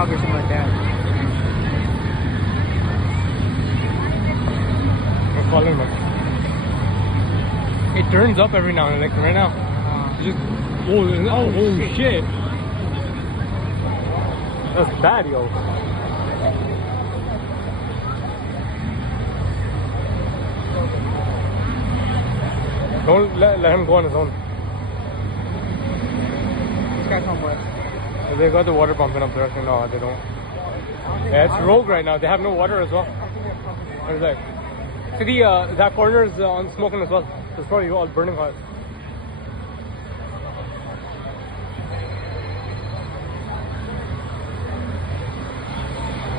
jog or something like that. I'm following them. It turns up every now and then, like right now. It's just, oh shit. That's bad, yo. Don't let him go on his own. This guy's on what? They got the water pumping up there. No, they don't. Yeah, it's rogue right now. They have no water as well. What is that? See, that corner is on smoking as well. It's probably all burning hot.